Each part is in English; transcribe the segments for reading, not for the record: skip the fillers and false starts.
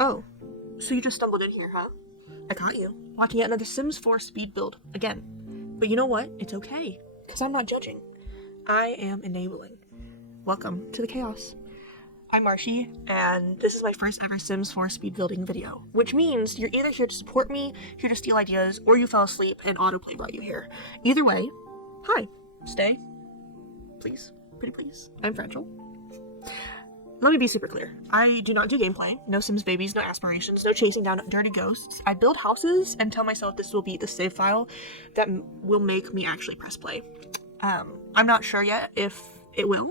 Oh, so you just stumbled in here, huh? I caught you, watching yet another Sims 4 speed build, again. But you know what? It's okay, because I'm not judging. I am enabling. Welcome to the chaos. I'm Marshy, and this is my first ever Sims 4 speed building video, which means you're either here to support me, here to steal ideas, or you fell asleep and autoplay brought you here. Either way, hi, stay, please, pretty please. I'm fragile. Let me be super clear. I do not do gameplay, no Sims babies, no aspirations, no chasing down dirty ghosts. I build houses and tell myself this will be the save file that will make me actually press play. I'm not sure yet if it will,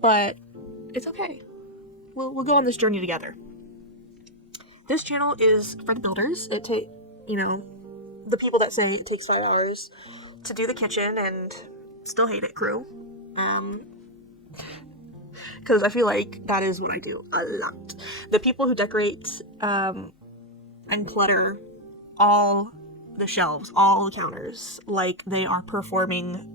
but it's okay. We'll go on this journey together. This channel is for the builders. The people that say it takes 5 hours to do the kitchen and still hate it crew. Because I feel like that is what I do a lot. The people who decorate and clutter all the shelves, all the counters, like they are performing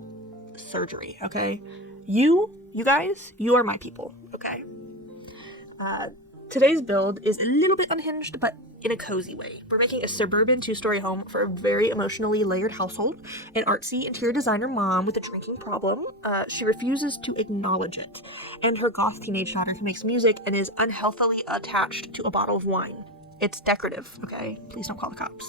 surgery, okay? You guys, you are my people, okay? Today's build is a little bit unhinged, but in a cozy way. We're making a suburban 2-story home for a very emotionally layered household. An artsy interior designer mom with a drinking problem. She refuses to acknowledge it. And her goth teenage daughter who makes music and is unhealthily attached to a bottle of wine. It's decorative, okay? Please don't call the cops.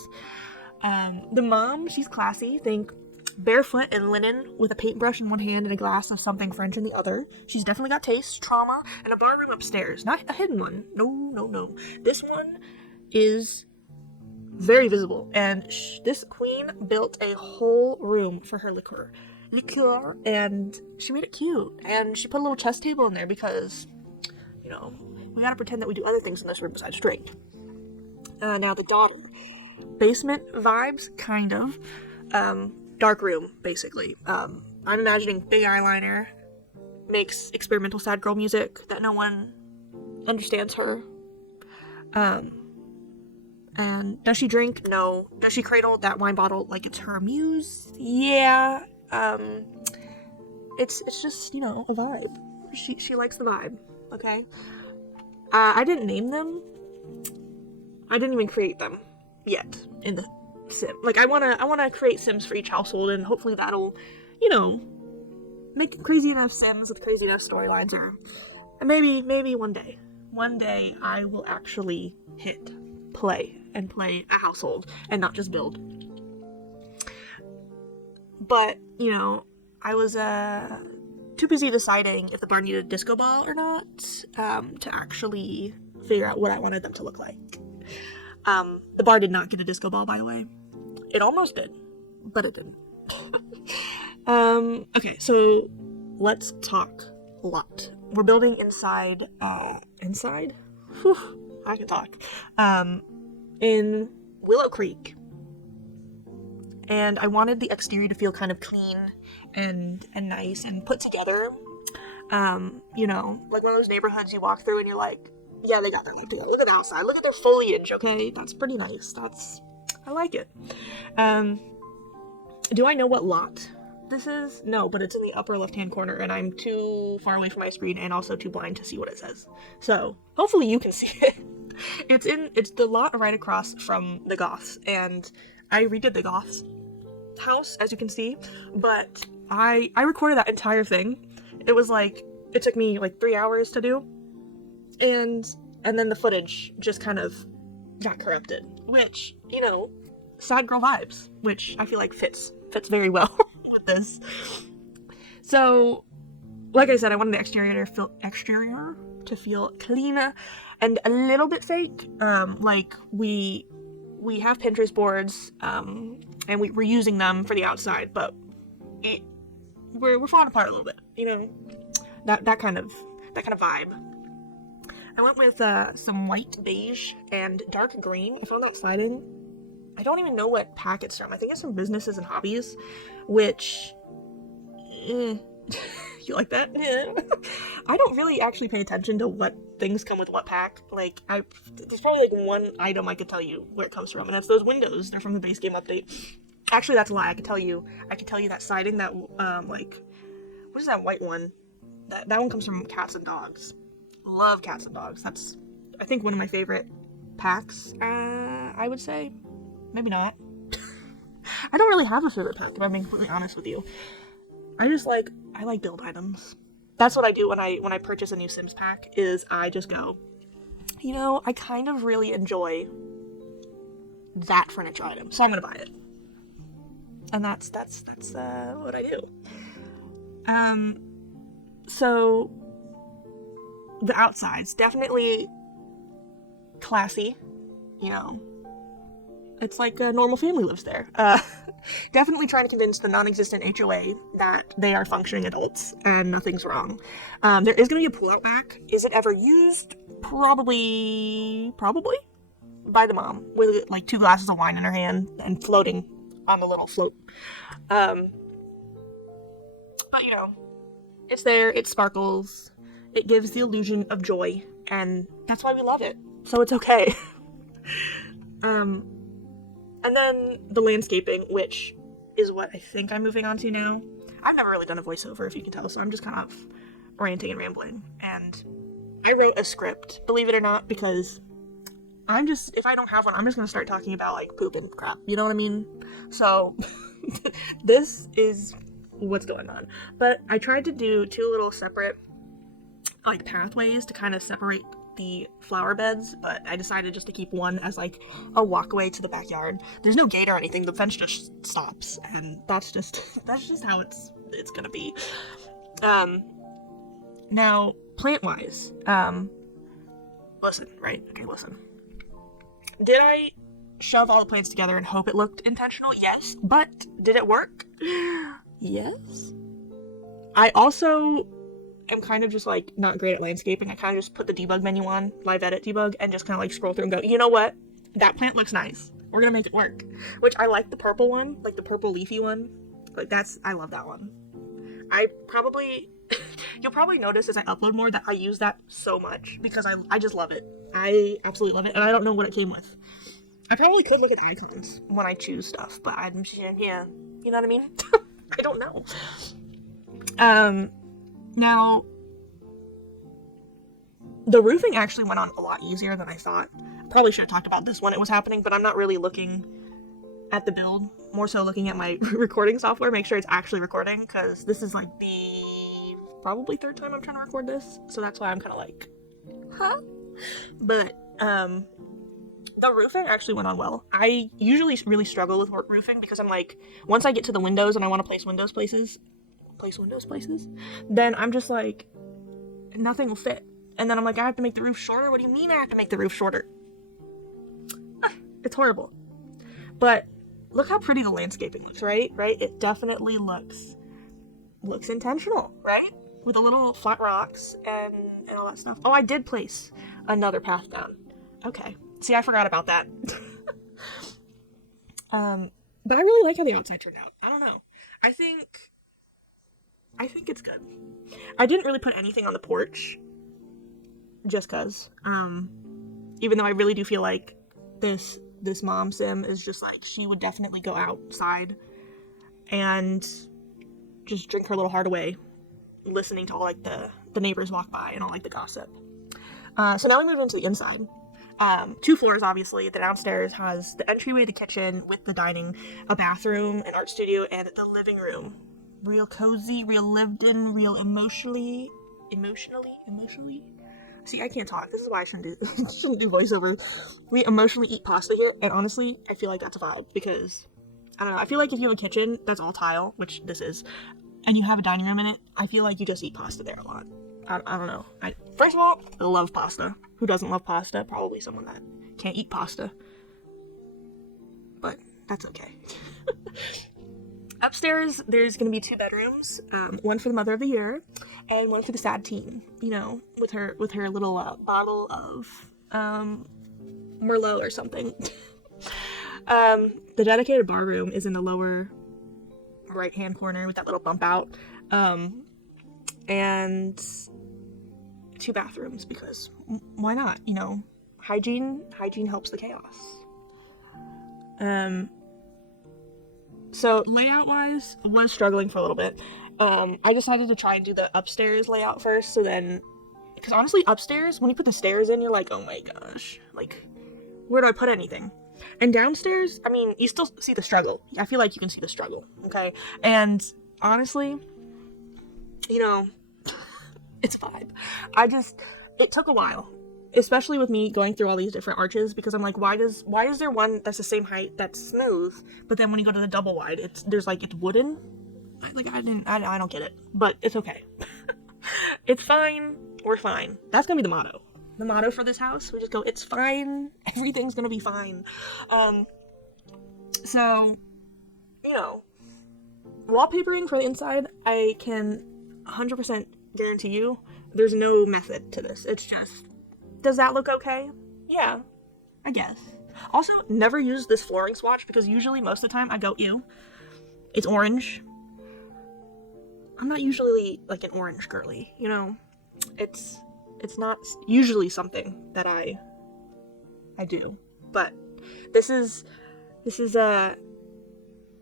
The mom, she's classy. Think barefoot and linen with a paintbrush in one hand and a glass of something French in the other. She's definitely got taste, trauma, and a bar room upstairs. Not a hidden one. No. This one is very visible. And this queen built a whole room for her liqueur. And she made it cute. And she put a little chess table in there because, we gotta pretend that we do other things in this room besides drink. Now the daughter. Basement vibes, kind of. Dark room, basically. I'm imagining big eyeliner, makes experimental sad girl music that no one understands her. And does she drink? No. Does she cradle that wine bottle like it's her muse? Yeah. It's just, a vibe. She likes the vibe, okay? I didn't name them. I didn't even create them yet in the sim. Like, I wanna create sims for each household, and hopefully that'll, make crazy enough sims with crazy enough storylines, or maybe one day I will actually hit play and play a household and not just build. But, I was too busy deciding if the bar needed a disco ball or not to actually figure out what I wanted them to look like. The bar did not get a disco ball, by the way. It almost did, but it didn't. Okay, so let's talk a lot. We're building inside? Whew, I can talk. In Willow Creek. And I wanted the exterior to feel kind of clean and nice and put together. Like one of those neighborhoods you walk through and you're like, yeah, they got their life together. Look at the outside. Look at their foliage, okay? That's pretty nice. I like it. Do I know what lot this is? No, but it's in the upper left-hand corner, and I'm too far away from my screen and also too blind to see what it says. So, hopefully you can see it. It's the lot right across from the Goths, and I redid the Goths house, as you can see, but I recorded that entire thing. It took me 3 hours to do. And then the footage just kind of got corrupted, which, sad girl vibes, which I feel like fits very well with this. So, like I said, I wanted the exterior to feel clean and a little bit fake. We have Pinterest boards, and we're using them for the outside, but we're falling apart a little bit, that kind of vibe. I went with some white, beige, and dark green. I found that siding. I don't even know what pack it's from. I think it's from Businesses and Hobbies, which... you like that? Yeah. I don't really actually pay attention to what things come with what pack. There's probably one item I could tell you where it comes from, and that's those windows. They're from the base game update. Actually, that's a lie. I could tell you that siding, that, what is that white one? That one comes from Cats and Dogs. Love Cats and Dogs. That's, I think, one of my favorite packs, I would say. Maybe not. I don't really have a favorite pack, if I'm being completely honest with you. I like build items. That's what I do when I purchase a new Sims pack, is I just go, you know, I kind of really enjoy that furniture item, so I'm gonna buy it. And that's what I do. So the outside's definitely classy, you know. It's like a normal family lives there. Definitely trying to convince the non-existent HOA that they are functioning adults and nothing's wrong. There is going to be a pool out back. Is it ever used? Probably by the mom with like 2 glasses of wine in her hand and floating on the little float. But you know, it's there, it sparkles, it gives the illusion of joy, and that's why we love it. So it's okay. And then the landscaping, which is what I think I'm moving on to now. I've never really done a voiceover, if you can tell, so I'm just kind of ranting and rambling. And I wrote a script, believe it or not, because if I don't have one, I'm just going to start talking about, like, poop and crap, you know what I mean? So, this is what's going on. But I tried to do 2 little separate, like, pathways to kind of separate the flower beds, but I decided just to keep one as like a walkway to the backyard. There's no gate or anything, the fence just stops, and that's just how it's gonna be. Now, plant-wise, listen. Did I shove all the plants together and hope it looked intentional? Yes. But did it work? Yes. I also am kind of just like not great at landscaping. I kind of just put the debug menu on, live edit debug, and just kind of like scroll through and go, you know what? That plant looks nice. We're gonna make it work. Which I like the purple one, like the purple leafy one. Like I love that one. You'll probably notice as I upload more that I use that so much because I just love it. I absolutely love it, and I don't know what it came with. I probably could look at icons when I choose stuff, but yeah, you know what I mean? I don't know. Now, the roofing actually went on a lot easier than I thought. Probably should have talked about this when it was happening, but I'm not really looking at the build, more so looking at my recording software, make sure it's actually recording, because this is like the probably 3rd time I'm trying to record this, so that's why I'm kind of like, huh? But, the roofing actually went on well. I usually really struggle with roofing because I'm like, once I get to the windows and I want to place windows places, then I'm just like, nothing will fit. And then I'm like, I have to make the roof shorter? What do you mean I have to make the roof shorter? It's horrible. But look how pretty the landscaping looks, right? It definitely looks intentional, right? With the little flat rocks and all that stuff. Oh, I did place another path down. Okay. See, I forgot about that. But I really like how the outside turned out. I don't know. I think it's good. I didn't really put anything on the porch, just cause. Even though I really do feel like this mom sim is just like, she would definitely go outside and just drink her little heart away, listening to all like the neighbors walk by and all like the gossip. So now we move into the inside. 2 floors, obviously. The downstairs has the entryway, the kitchen with the dining, a bathroom, an art studio, and the living room. Real cozy, real lived in, real emotionally. See, I can't talk. This is why I shouldn't do voiceover. We emotionally eat pasta here, and honestly, I feel like that's a vibe, because, I don't know, I feel like if you have a kitchen that's all tile, which this is, and you have a dining room in it, I feel like you just eat pasta there a lot. I don't know. First of all, I love pasta. Who doesn't love pasta? Probably someone that can't eat pasta. But that's okay. Upstairs, there's going to be 2 bedrooms. One for the mother of the year, and one for the sad teen. You know, with her little bottle of Merlot or something. The dedicated bar room is in the lower right-hand corner with that little bump out. And 2 bathrooms, because why not? You know, hygiene helps the chaos. So layout wise, was struggling for a little bit. I decided to try and do the upstairs layout first, so then, because honestly, upstairs, when you put the stairs in, you're like, oh my gosh, like, where do I put anything? And downstairs, I mean, you still see the struggle. I feel like you can see the struggle, okay? And honestly, you know, it's fine. It took a while, especially with me going through all these different arches, because I'm like, why is there one that's the same height that's smooth, but then when you go to the double wide, it's wooden? I don't get it, but it's okay. It's fine. We're fine. That's gonna be the motto. The motto for this house, we just go, it's fine, everything's gonna be fine. So, you know, wallpapering for the inside, I can 100% guarantee you, there's no method to this. It's just, does that look okay? Yeah, I guess. Also, never use this flooring swatch, because usually, most of the time, I go, ew, it's orange. I'm not usually, like, an orange girly, you know? It's not usually something that I do, but this is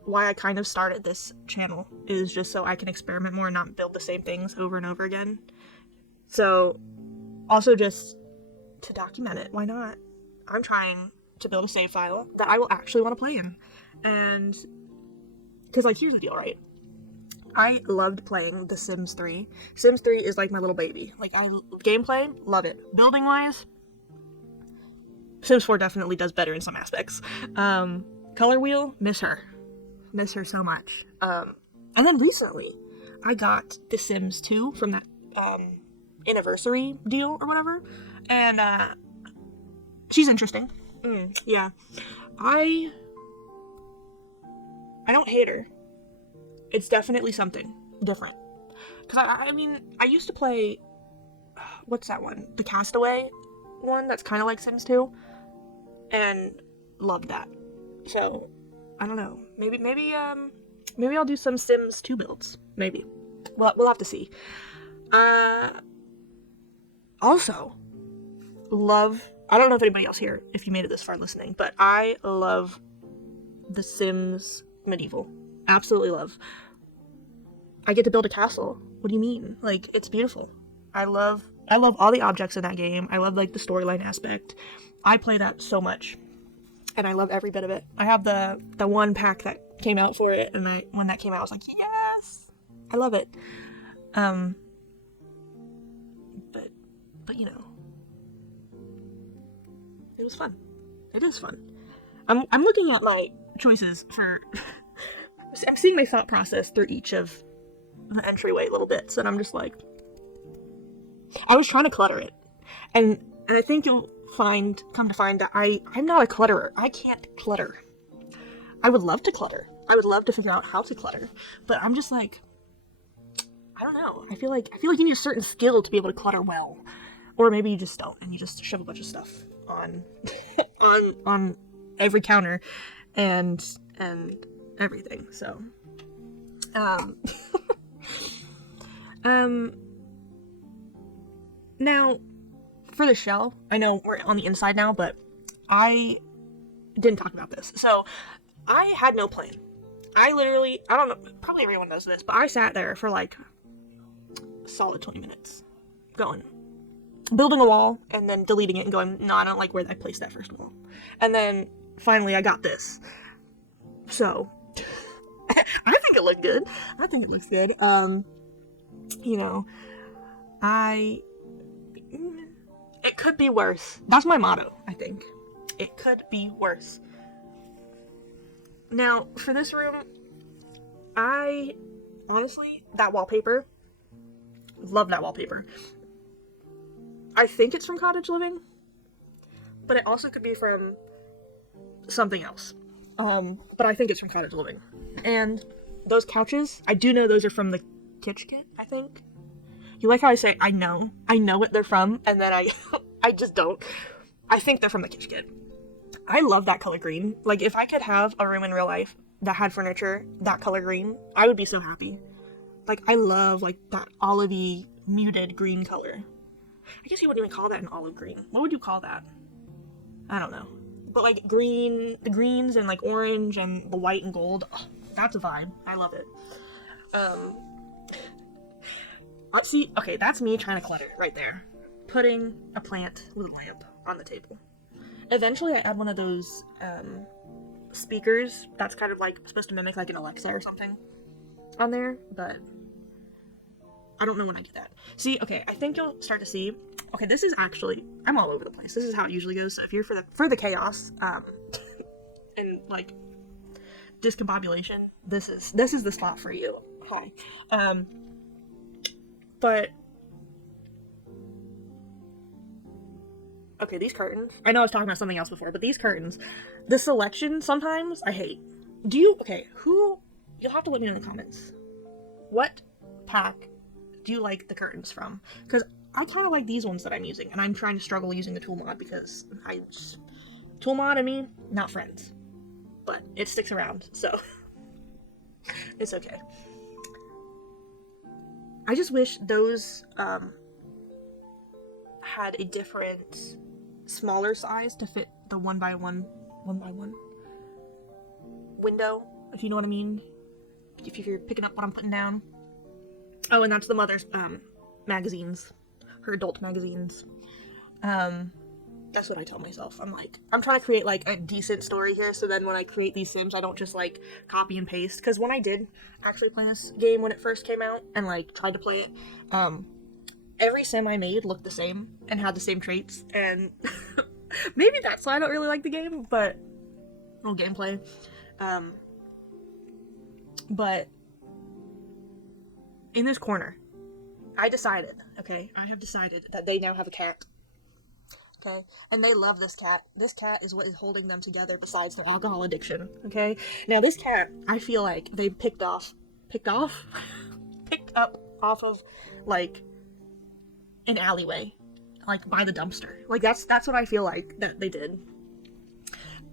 why I kind of started this channel, is just so I can experiment more and not build the same things over and over again. So, also just to document it, why not? I'm trying to build a save file that I will actually want to play in, and because, like, here's the deal, right? I loved playing The Sims 3. Sims 3 is like my little baby. Like, gameplay, love it. Building wise, Sims 4 definitely does better in some aspects. Color wheel, miss her so much. And then recently, I got The Sims 2 from that anniversary deal or whatever, and she's interesting. Yeah, I don't hate her. It's definitely something different. Because I mean, I used to play, what's that one? The Castaway one that's kind of like Sims 2, and loved that. So, I don't know. Maybe I'll do some Sims 2 builds. Maybe. We'll have to see. Also, I don't know if anybody else here, if you made it this far listening, but I love The Sims Medieval. Absolutely love. I get to build a castle. What do you mean? Like, it's beautiful. I love all the objects in that game. I love, like, the storyline aspect. I play that so much, and I love every bit of it. I have the one pack that came out for it, and when that came out, I was like, yes, I love it. But you know, it was fun. It is fun. I'm looking at my choices for. I'm seeing my thought process through each of the entryway little bits, and I'm just like, I was trying to clutter it, and I think you'll come to find that I'm not a clutterer. I can't clutter. I would love to clutter. I would love to figure out how to clutter, but I'm just like, I don't know. I feel like you need a certain skill to be able to clutter well, or maybe you just don't, and you just shove a bunch of stuff on on every counter, and everything. So, now, for the shell, I know we're on the inside now, but I didn't talk about this. So, I had no plan. I don't know, probably everyone knows this, but I sat there for like a solid 20 minutes, building a wall, and then deleting it and going, no, I don't like where I placed that first wall. And then, finally, I got this. So, I think it looked good. I think it looks good. You know, it could be worse. That's my motto, I think. It could be worse. Now, for this room, honestly, that wallpaper, love that wallpaper. I think it's from Cottage Living, but it also could be from something else. But I think it's from Cottage Living. And those couches, I do know those are from the Kitsch Kit, I think. You like how I say, I know what they're from, and then I just don't. I think they're from the Kitsch Kit. I love that color green. Like, if I could have a room in real life that had furniture that color green, I would be so happy. Like, I love, like, that olivey, muted green color. I guess you wouldn't even call that an olive green. What would you call that? I don't know. But, like, the greens and, like, orange and the white and gold, that's a vibe. I love it. See, okay, that's me trying to clutter right there. Putting a plant with a lamp on the table. Eventually I add one of those speakers that's kind of like supposed to mimic like an Alexa or something on there, but I don't know when I do that. See, okay, I think you'll start to see. Okay, this is actually, I'm all over the place. This is how it usually goes. So if you're for the chaos, and like discombobulation, this is the spot for you. Hi. But okay, these curtains. I know I was talking about something else before, but these curtains, the selection sometimes I hate. You'll have to let me know in the comments. What pack do you like the curtains from? Because I kind of like these ones that I'm using, and I'm trying to struggle using the tool mod because tool mod and me, not friends. But it sticks around, so it's okay. I just wish those had a different, smaller size to fit the one by one window, if you know what I mean. If you're picking up what I'm putting down. Oh, and that's the mother's magazines, her adult magazines. That's what I tell myself. I'm trying to create like a decent story here, so then when I create these sims, I don't just like copy and paste. Because when I did actually play this game when it first came out and like tried to play it, every sim I made looked the same and had the same traits, and maybe that's why I don't really like the game, but little gameplay. But in this corner, I have decided that they now have a cat. Okay, and they love this cat. This cat is what is holding them together besides the alcohol addiction. Okay, now this cat, I feel like they picked up off of like an alleyway, like by the dumpster. Like that's what I feel like that they did.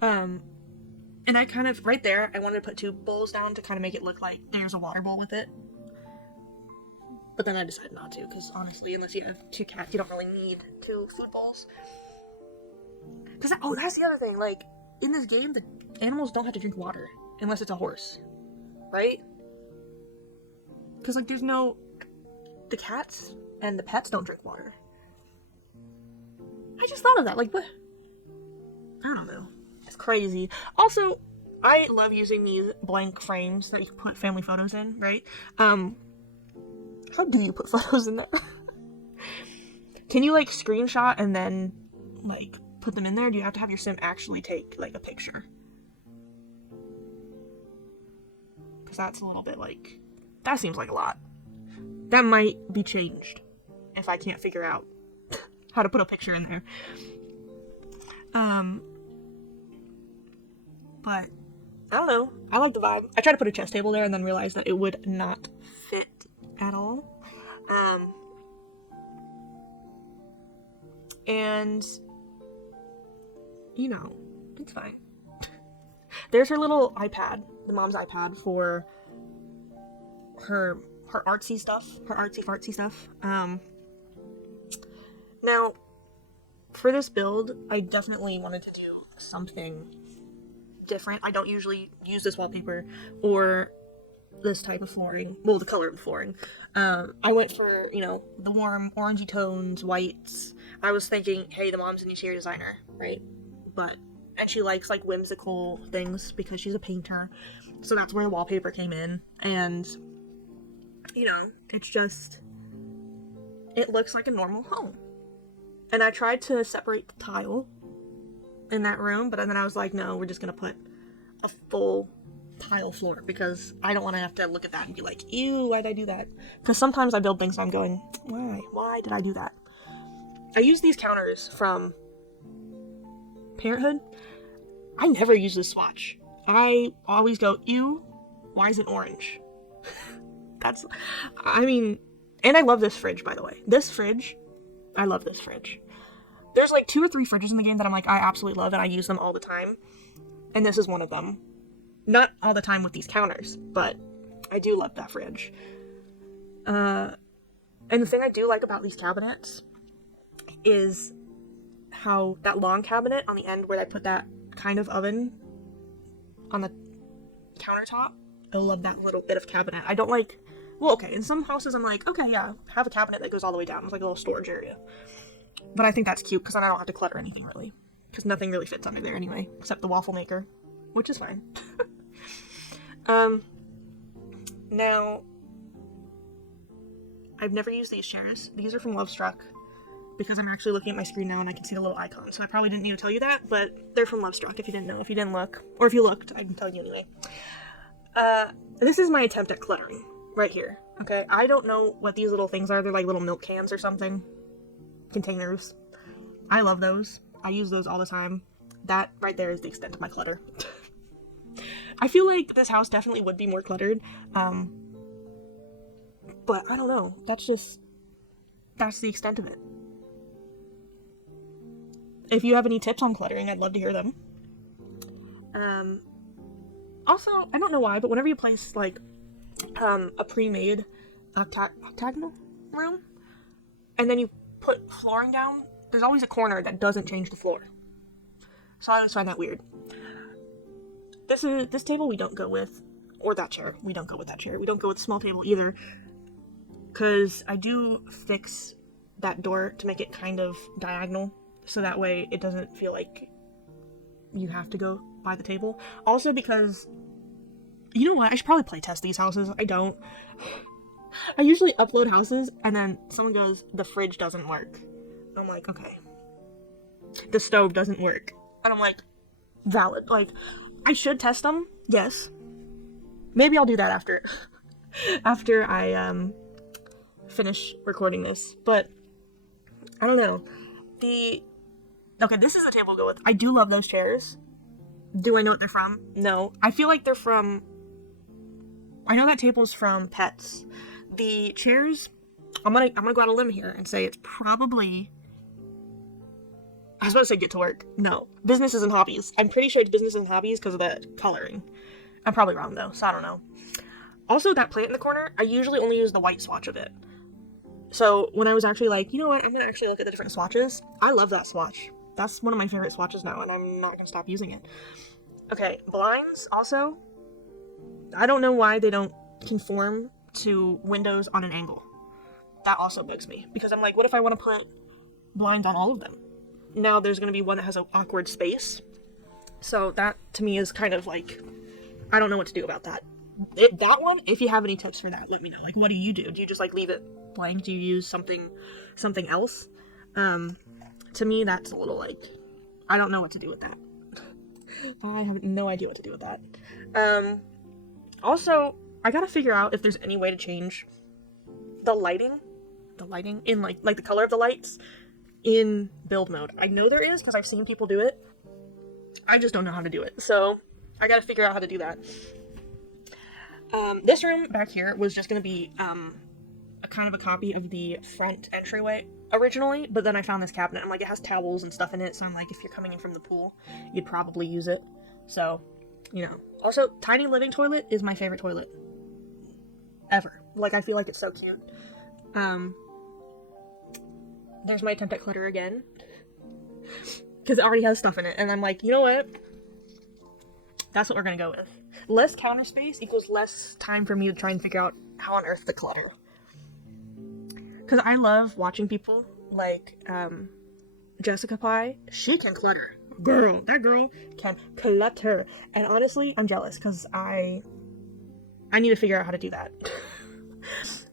And I kind of, right there, I wanted to put two bowls down to kind of make it look like there's a water bowl with it. But then I decided not to, because honestly, unless you have two cats, you don't really need two food bowls. Because, that's the other thing, like, in this game, the animals don't have to drink water, unless it's a horse, right? Because, like, the cats and the pets don't drink water. I just thought of that, like, what? I don't know. It's crazy. Also, I love using these blank frames that you put family photos in, right? How do you put photos in there? Can you, like, screenshot and then, like, put them in there? Or do you have to have your sim actually take, like, a picture? Because that's a little bit, like, that seems like a lot. That might be changed if I can't figure out how to put a picture in there. But, I don't know. I like the vibe. I tried to put a chess table there and then realized that it would not fit at all. And, you know, it's fine. There's her little iPad, the mom's iPad, for her artsy stuff, her artsy-fartsy stuff. Now, for this build, I definitely wanted to do something different. I don't usually use this wallpaper or this type of flooring, well, the color of the flooring. I went for, the warm orangey tones, whites. I was thinking, hey, the mom's an interior designer, right? And she likes, like, whimsical things because she's a painter, so that's where the wallpaper came in, and, it's just, it looks like a normal home. And I tried to separate the tile in that room, but then I was like, no, we're just gonna put a full tile floor because I don't want to have to look at that and be like, ew, why did I do that? Because sometimes I build things and I'm going, why did I do that? I use these counters from Parenthood. I never use this swatch. I always go, ew, why is it orange? And I love this fridge, by the way. I love this fridge. There's like 2 or 3 fridges in the game that I'm like, I absolutely love and I use them all the time. And this is one of them. Not all the time with these counters, but I do love that fridge. And the thing I do like about these cabinets is how that long cabinet on the end where I put that kind of oven on the countertop. I love that little bit of cabinet. I don't like, in some houses I'm like, okay, yeah, have a cabinet that goes all the way down. It's like a little storage area. But I think that's cute because then I don't have to clutter anything really. because nothing really fits under there anyway, except the waffle maker, which is fine. Now, I've never used these chairs. These are from Lovestruck, because I'm actually looking at my screen now and I can see the little icon, so I probably didn't need to tell you that, but they're from Lovestruck if you didn't know. If you didn't look, or if you looked, I can tell you anyway. This is my attempt at cluttering, right here, okay? I don't know what these little things are. They're like little milk cans or something. Containers. I love those. I use those all the time. That right there is the extent of my clutter. I feel like this house definitely would be more cluttered, but I don't know. That's the extent of it. If you have any tips on cluttering, I'd love to hear them. Also, I don't know why, but whenever you place, like, a pre-made octagonal room, and then you put flooring down, there's always a corner that doesn't change the floor. So I always find that weird. This table we don't go with, or that chair. We don't go with that chair. We don't go with the small table either, because I do fix that door to make it kind of diagonal, so that way it doesn't feel like you have to go by the table. Also because, you know what, I should probably play test these houses. I don't. I usually upload houses, and then someone goes, the fridge doesn't work. I'm like, okay. The stove doesn't work. And I'm like, valid. Like, I should test them, yes. Maybe I'll do that after I finish recording this. But I don't know. Okay, this is the table to go with. I do love those chairs. Do I know what they're from? No. I feel like they're from... I know that table's from Pets. The chairs... I'm gonna go out on a limb here and say it's probably... I was about to say Get to Work. No. Businesses and Hobbies. I'm pretty sure it's Businesses and Hobbies because of the coloring. I'm probably wrong though, so I don't know. Also, that plant in the corner, I usually only use the white swatch of it. So when I was actually like, you know what, I'm gonna actually look at the different swatches. I love that swatch. That's one of my favorite swatches now, and I'm not gonna stop using it. Okay, blinds also. I don't know why they don't conform to windows on an angle. That also bugs me, because I'm like, what if I want to put blinds on all of them? Now there's gonna be one that has an awkward space. So that, to me, is kind of like, I don't know what to do about that. That one, if you have any tips for that, let me know. Like, what do you do? Do you just, like, leave it blank? Do you use something else? To me, that's a little, like, I don't know what to do with that. I have no idea what to do with that. Also, I gotta figure out if there's any way to change the lighting in, like the color of the lights in build mode. I know there is, because I've seen people do it. I just don't know how to do it. So, I gotta figure out how to do that. This room back here was just gonna be, a kind of a copy of the front entryway originally, but then I found this cabinet. I'm like, it has towels and stuff in it, so I'm like, if you're coming in from the pool, you'd probably use it. So, you know. Also, tiny living toilet is my favorite toilet ever. Like, I feel like it's so cute. There's my attempt at clutter again, because it already has stuff in it, and I'm like, you know what? That's what we're gonna go with. Less counter space equals less time for me to try and figure out how on earth to clutter. Because I love watching people like Jessica Pye. She can clutter. That girl can clutter. And honestly, I'm jealous because I need to figure out how to do that.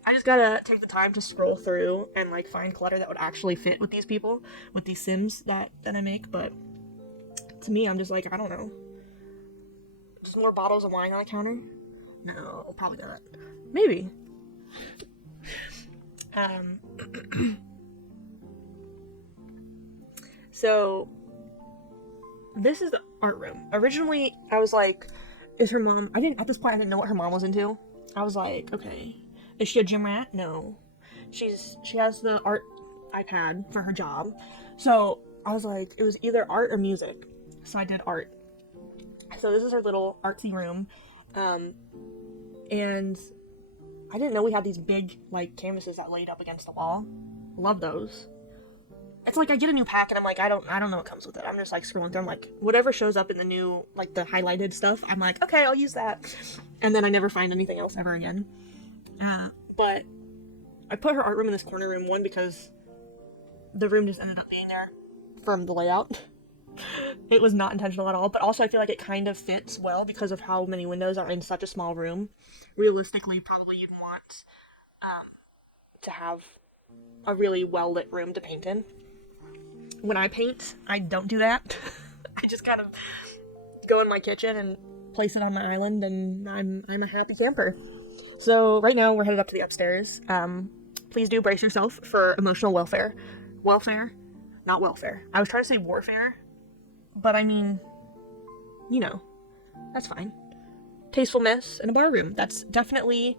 I just gotta take the time to scroll through and like find clutter that would actually fit with these people, with these Sims that I make. But to me, I'm just like, I don't know. Just more bottles of wine on a counter? No, probably not. Maybe. So, this is the art room. Originally, I was like, is her mom... At this point, I didn't know what her mom was into. I was like, okay. Is she a gym rat? No. She has the art iPad for her job. So, I was like, it was either art or music. So, I did art. So, this is her little artsy room. And I didn't know we had these big, like, canvases that laid up against the wall. Love those. It's like I get a new pack and I'm like, I don't know what comes with it. I'm just like scrolling through. I'm like, whatever shows up in the new, like the highlighted stuff, I'm like, okay, I'll use that. And then I never find anything else ever again. But I put her art room in this corner room, one, because the room just ended up being there from the layout. It was not intentional at all, but also I feel like it kind of fits well because of how many windows are in such a small room. Realistically, probably you'd want to have a really well-lit room to paint in. When I paint, I don't do that. I just kind of go in my kitchen and place it on my island, and I'm a happy camper. So right now we're headed up to the upstairs. Please do brace yourself for emotional welfare. Welfare? Not welfare. I was trying to say warfare, but I mean, you know, that's fine. Tastefulness in a bar room. That's definitely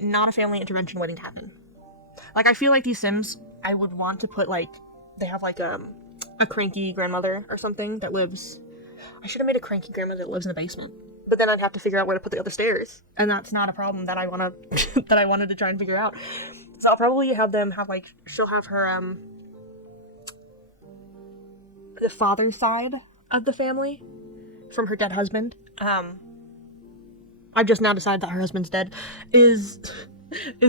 not a family intervention waiting to happen. Like, I feel like these Sims, I would want to put, like, they have, like, a cranky grandmother or something that lives... I should have made a cranky grandmother that lives in the basement. But then I'd have to figure out where to put the other stairs. And that's not a problem that I that I wanted to try and figure out. So I'll probably have them have, like, she'll have her, the father's side of the family from her dead husband. I've just now decided that her husband's dead, is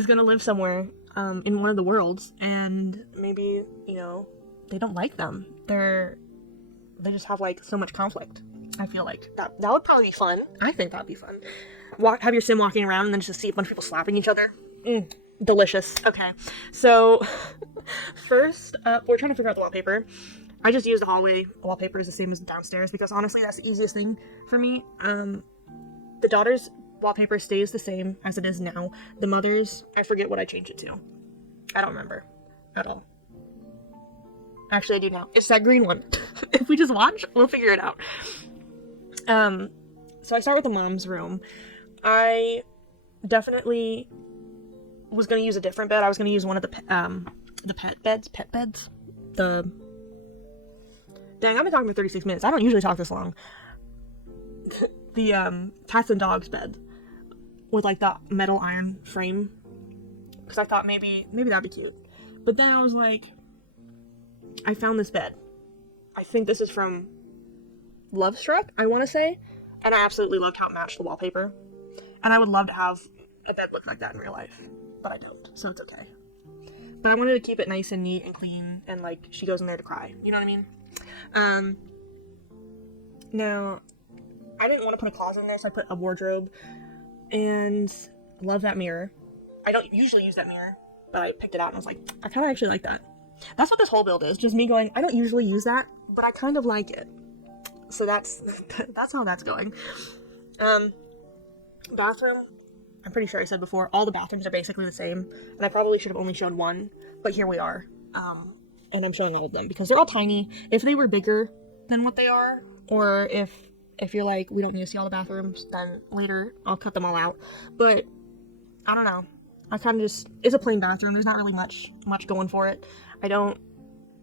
gonna live somewhere, in one of the worlds, and maybe, you know, they don't like them. They just have, like, so much conflict. I feel like that would probably be fun. I think that'd be fun. Have your sim walking around and then just see a bunch of people slapping each other. Delicious. Okay, so first up, we're trying to figure out the wallpaper. I just use the hallway wallpaper is the same as downstairs because honestly that's the easiest thing for me. The daughter's wallpaper stays the same as it is now. The mother's, I forget what I changed it to. I don't remember at all. Actually, I do now. It's that green one. If we just watch, we'll figure it out. So I start with the mom's room. I definitely was going to use a different bed. I was going to use one of the pet beds. Dang, I've been talking for 36 minutes. I don't usually talk this long. The cats and dogs bed with, like, the metal iron frame. Because I thought maybe that'd be cute. But then I was like, I found this bed. I think this is from Love Struck, I want to say. And I absolutely loved how it matched the wallpaper. And I would love to have a bed look like that in real life. But I don't, so it's okay. But I wanted to keep it nice and neat and clean, and, like, she goes in there to cry. You know what I mean? Now, I didn't want to put a closet in there, so I put a wardrobe. And I love that mirror. I don't usually use that mirror, but I picked it out and I was like, I kind of actually like that. That's what this whole build is, just me going, I don't usually use that, but I kind of like it. So that's how that's going. Bathroom, I'm pretty sure I said before, all the bathrooms are basically the same, and I probably should have only shown one, but here we are. And I'm showing all of them because they're all tiny. If they were bigger than what they are, or if you're like, we don't need to see all the bathrooms, then later I'll cut them all out. But I don't know. I kind of just, it's a plain bathroom. There's not really much going for it. I don't,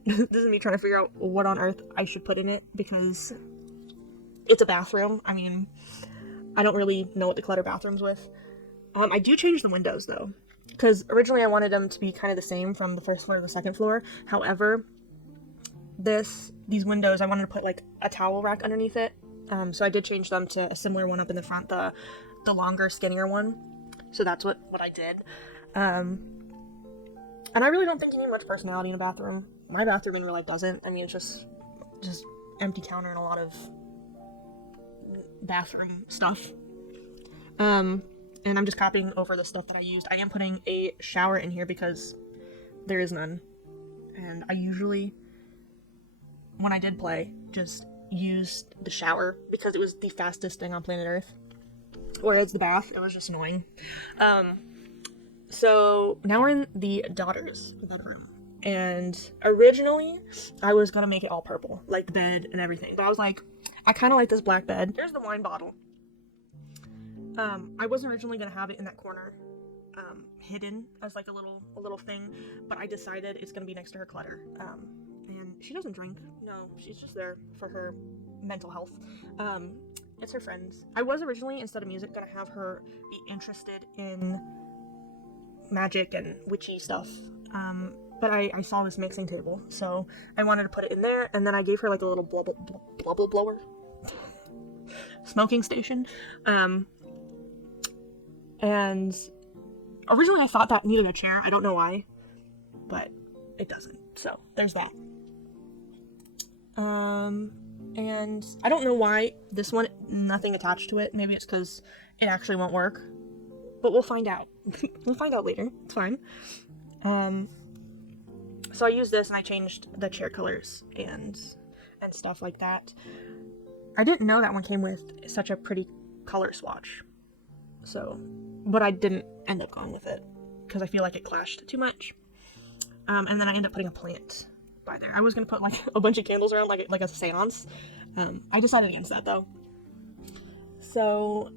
this is me trying to figure out what on earth I should put in it because it's a bathroom. I mean, I don't really know what to clutter bathrooms with. I do change the windows though, because originally I wanted them to be kind of the same from the first floor to the second floor. However, these windows, I wanted to put like a towel rack underneath it. So I did change them to a similar one up in the front, the longer, skinnier one. So that's what I did. And I really don't think you need much personality in a bathroom. My bathroom in real life doesn't. I mean, it's just empty counter and a lot of bathroom stuff. And I'm just copying over the stuff that I used. I am putting a shower in here because there is none. And I usually, when I did play, just used the shower because it was the fastest thing on planet Earth. Whereas the bath, it was just annoying. So now we're in the daughter's bedroom. And originally, I was gonna make it all purple, like the bed and everything. But I was like, I kind of like this black bed. There's the wine bottle. I wasn't originally gonna have it in that corner, hidden as like a little thing, but I decided it's gonna be next to her clutter. And she doesn't drink. No, she's just there for her mental health. It's her friends. I was originally, instead of music, gonna have her be interested in magic and witchy stuff. But I saw this mixing table, so I wanted to put it in there, and then I gave her like a little bubble blower smoking station. And originally I thought that needed a chair. I don't know why, but it doesn't. So there's that. And I don't know why this one, nothing attached to it. Maybe it's because it actually won't work. But we'll find out. We'll find out later. It's fine. So I used this and I changed the chair colors and stuff like that. I didn't know that one came with such a pretty color swatch. So, but I didn't end up going with it because I feel like it clashed too much. And then I ended up putting a plant by there. I was gonna put like a bunch of candles around like a seance. I decided against that though. So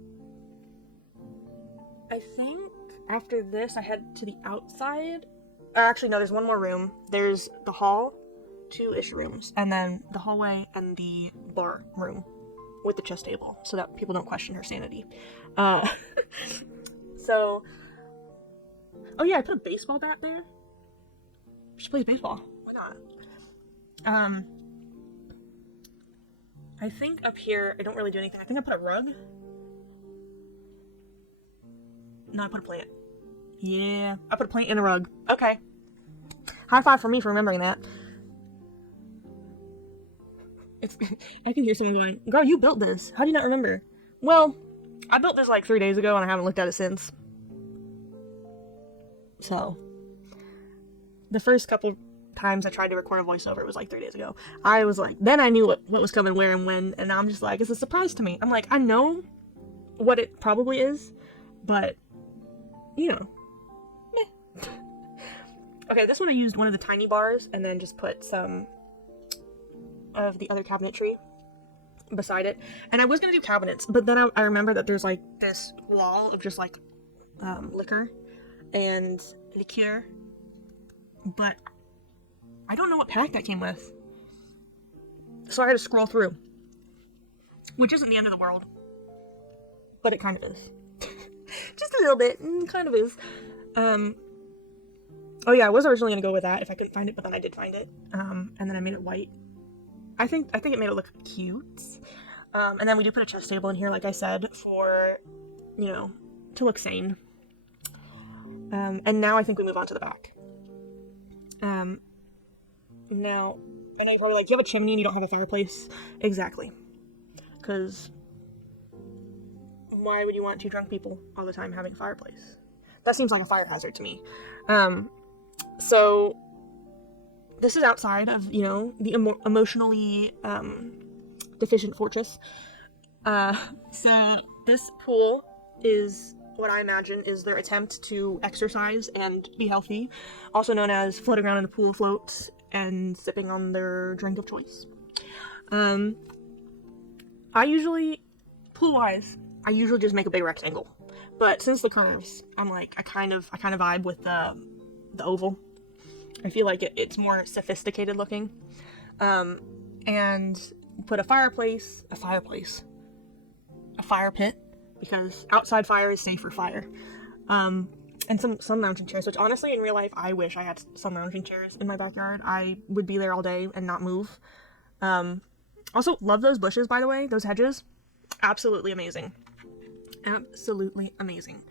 I think after this I head to the outside. Or actually no, there's one more room. There's the hall, 2-ish rooms, and then the hallway and the bar room with the chess table so that people don't question her sanity. So oh yeah, I put a baseball bat there. She plays baseball. Why not? I think up here I don't really do anything. I think I put a rug. No, I put a plant. Yeah, I put a plant in a rug. Okay. High five for me for remembering that. I can hear someone going, girl, you built this. How do you not remember? Well, I built this like 3 days ago and I haven't looked at it since. So, the first couple times I tried to record a voiceover, it was like 3 days ago. I was like, then I knew what was coming, where, and when, and now I'm just like, it's a surprise to me. I'm like, I know what it probably is, but, you know, meh. Okay, this one I used one of the tiny bars and then just put some of the other cabinetry beside it. And I was gonna do cabinets, but then I remember that there's like this wall of just like liquor and liqueur, but I don't know what pack that came with, so I had to scroll through, which isn't the end of the world, but it kind of is. Just a little bit, kind of is. Oh yeah, I was originally gonna go with that if I couldn't find it, but then I did find it, and then I made it white. I think it made it look cute. And then we do put a chess table in here, like I said, for, you know, to look sane. And now I think we move on to the back. Now, I know you're probably like, you have a chimney and you don't have a fireplace. Exactly. Because why would you want two drunk people all the time having a fireplace? That seems like a fire hazard to me. So this is outside of, you know, the emotionally deficient fortress. So this pool is what I imagine is their attempt to exercise and be healthy, also known as floating around in the pool floats and sipping on their drink of choice. I usually, pool-wise, I usually just make a big rectangle, but since the curves, I'm like, I kind of vibe with the oval. I feel like it's more sophisticated looking. And put a fire pit, because outside fire is safe for fire. And some lounging chairs, which honestly in real life I wish I had some lounging chairs in my backyard. I would be there all day and not move. Also love those bushes, by the way, those hedges. Absolutely amazing. Absolutely amazing.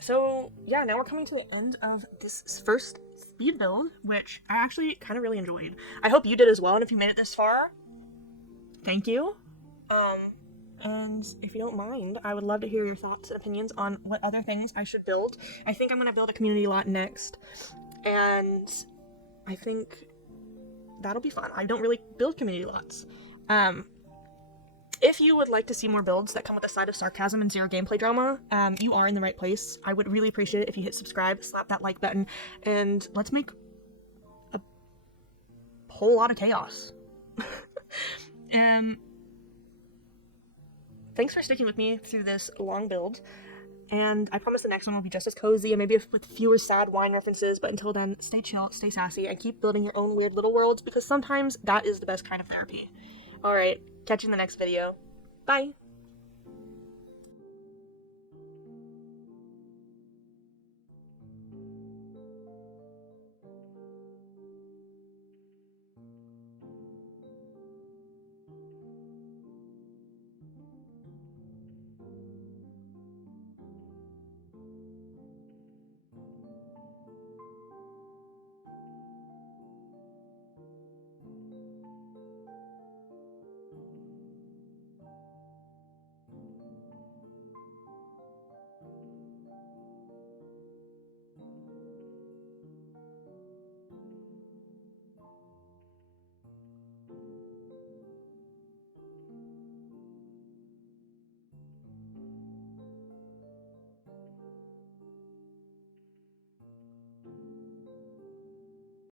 So yeah, now we're coming to the end of this first speed build, which I actually kind of really enjoyed. I hope you did as well, and if you made it this far, thank you. And if you don't mind, I would love to hear your thoughts and opinions on what other things I should build. I think I'm going to build a community lot next, and I think that'll be fun. I don't really build community lots. If you would like to see more builds that come with a side of sarcasm and zero gameplay drama, you are in the right place. I would really appreciate it if you hit subscribe, slap that like button, and let's make a whole lot of chaos. Thanks for sticking with me through this long build, and I promise the next one will be just as cozy and maybe with fewer sad wine references, but until then, stay chill, stay sassy, and keep building your own weird little worlds, because sometimes that is the best kind of therapy. Alright, catch you in the next video. Bye!